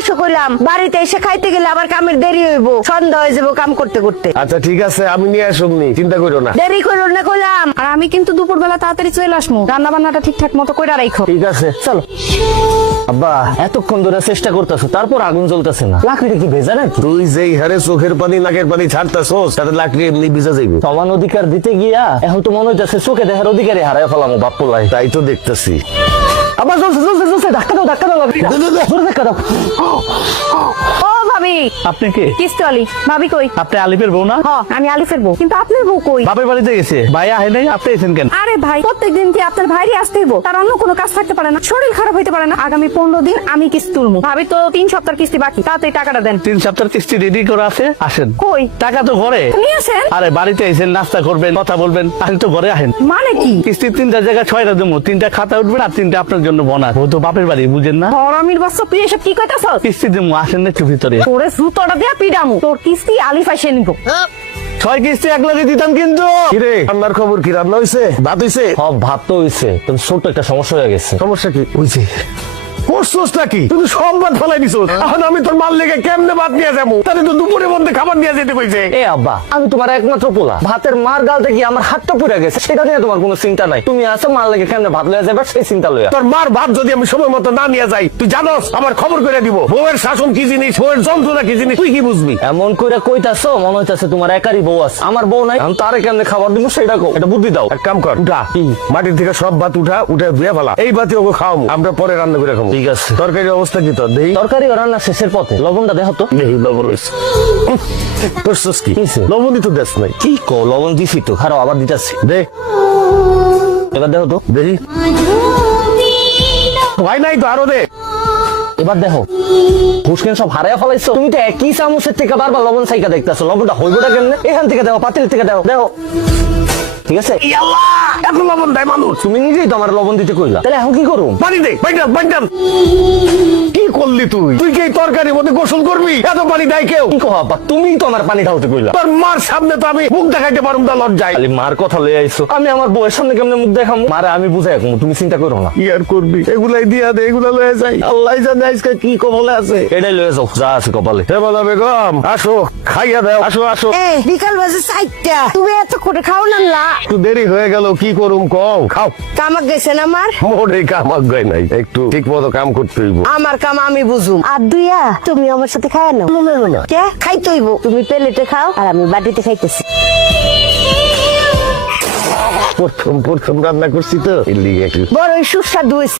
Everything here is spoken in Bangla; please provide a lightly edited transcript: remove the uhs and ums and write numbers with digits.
এসে কইলাম বাড়িতে এসে খাইতে গেলে আবার কামের দেরি হইব, সন্ধ্যা হয়ে যাবো কাম করতে করতে। আচ্ছা ঠিক আছে, আমি নিয়ে আসুমনি, চিন্তা করো না। দেরি করো না কইলাম। আর আমি কিন্তু দুপুরবেলা তাড়াতাড়ি চলে আসবো, রান্না বান্নাটা ঠিকঠাক মতো কইরা রাখো। ঠিক আছে চলো। আব্বা এতক্ষণ ধরে চেষ্টা করতেছো, তারপর আগুন জ্বলতেছে না, লাকড়িটা কি ভেজা নাকি? তুই যেই হারে চোখের পানি নাকের পানি ছাড়তাছস, তাতে লাকড়ি এমনি ভিজা যাইবে। সমান অধিকার দিতে গিয়া এখন তো মনে হইতেছে চোখে দেখার অধিকারই হারায় ফেলামো বাপ্পলাই। তাই তো দেখতেছি। আবার জ্বলছে জ্বলছে জ্বলছে, ধাক্কা দাও ধাক্কা দাও, জোরে ধাক্কা দাও। ও ভাবি, আপনি কে? কিস্তি আলি। ভাবি কই? আপনি আলিফের বউ না? হ, আমি আলিফের বউ, কিন্তু আপনার বউ কই? বাপের বাড়িতে গেছে, ভাই আহে নাই, আপনি এসেছেন কেন? আরে ভাই, প্রত্যেকদিন কি আপনার ভাইরই আসতে হইব? তার অন্য কোনো কাজ থাকতে পারে না? শরীর খারাপ হইতে পারে না? আগামী 15 দিন আমি কিস্তি তুলবো। ভাবি তো 3 সপ্তাহ কিস্তি বাকি, তাড়াতাড়ি টাকাটা দেন। 3 সপ্তাহের কিস্তি রেডি করে আছে, আসেন। কই? টাকা তো ঘরে। নিয়ে আসেন। আরে বাড়িতে এসেন, নাস্তা করবেন, কথা বলবেন, আসেন তো ঘরে আহেন। মানে কি? কিস্তির 3টা জায়গায় 6টা দেবো, 3টা খাতা উঠবেন আর 3টা আপনার জন্য বোনাস। ও তো বাপের বাড়ি, বুঝেন না? হরামির বাচ্চা, তুই এসব কি কইতাছস? কিস্তি দেবো, আসেন না একটু ভিতরে। তোরে জুতোটা দিয়া পিডামু, তোর কিস্তি আলিফ এসে নিব। 6 কিস্তি এক লাগে দিতাম কিন্তু। কিরে রান্নার খবর কি? রান্না হইছে? ভাত হইছে? সব ভাত তো হইছে, কিন্তু ছোট্ট একটা সমস্যা হয়ে গেছে। সমস্যা কি হইছে? করছস নাকি? তুই তো সব ভাত ফেলাই দিছস। এখন আমি তোর মাল লেগে কেমনে ভাত নিয়ে যাবো? তাহলে তো দুপুরের মধ্যে খাবার নিয়ে যেতে কইছে। এ আব্বা, আমি তোমার একমাত্র পোলা, ভাতের মার গাল থেকে আমার হাতটা পুড়ে গেছে, সেটা নিয়ে তোমার কোনো চিন্তা নাই। তুমি আসো, মার লেগে কেমনে ভাত লয়ে যাবে সেই চিন্তা লইয়া। তোর মার ভাত যদি আমি সময় মতো না নিয়ে যাই, তুই জানোস আমার খবর করে দিব। বউয়ের শাসন কি জিনিস, বউয়ের যন্ত্রণা কি জিনিস, তুই কি বুঝবি? এমন কইরা কইতাছো মনে হইতাছে তোমার একারই বউ আছে, আমার বউ নাই। আমি তারে কেমনে খাবার দিব সেটা কও, এটা বুদ্ধি দাও। এক কাম কর, উঠা মাটির থেকে সব ভাত উঠে ধুয়ে ফেলা। এই ভাতে ওকে খাওয়াবো, আমরা পরে রান্না করে খাবো। ঠিক আছে। তরকারির অবস্থা কি তোর? দেই তরকারি রান্না শেষের পথে, লবণটা দেখো তো। দেই লবণ হয়েছে। করছস কি? কিসে? লবণই তো দেশ নাই। কি কও, লবণ দিছি তো, খারাপ আবার দিতাছি। দে এবার দেখো তো। দেখি হয় নাই তো, আরো দে। এবার দেখো, হুসকেন সব হারাইয়া ফেলাইছো। তুমি তো একই চামচের থেকে বারবার লবণ সাইকা দেখতেছো, লবণটা হইবটা কেমনে? এখান থেকে দেখো, পাতিল থেকে দেখো, দেখো ঠিক আছে। ইয়াল্লাহ, এত লবণ দেয় মানুষ? তুমি নিজেই তো আমার লবণ দিতে কইলা, তাহলে এখন কি করুম? পানি দে, বাইন্ডান। কি করলি তুই? তুই কি এই তরকারির মধ্যে গোসল করবি? এত পানি দেয় কেউ? কি কো আব্বা, তুমিই তো আমার পানি ঢালতে কইলা। তোর মার সামনে তো আমি মুখ দেখাইতে পারুম না, লজ্জায়। খালি মার কথা লয়ে আইছো, আমি আমার বউয়ের সামনে কেমনে মুখ দেখামু? মারে আমি বুঝাই রাখবো, তুমি চিন্তা করো না। কি আর করবি? এগুলাই দিয়া দে, এগুলা লয়ে যাই। আল্লাহ জানে আজকে কি কবলে আছে। এটাই লয়ে যাও, যা আছে কপালে। হে বলা বেগম, আসো খাইয়া দাও, আসো আসো। এ বিকাল বাজে 4টা, তুমি এত করে খাও না? একটু দেরি হয়ে গেল, কি করুম কও? খাও। কামাক গেছেন আমার? মোরে কামাক গায় নাই, একটু ঠিক মতো কাম করতে হইব। আমার কাম আমি বুঝুম। আর দুইয়া তুমি আমার সাথে খায় না? কে খাইতে হইব? তুমি প্লেটে খাও আর আমি বাটিতে খাইতেছি। প্রথম রান্না করছি তো, এর লিগে একটু বড় সুস্বাদু হয়েছে।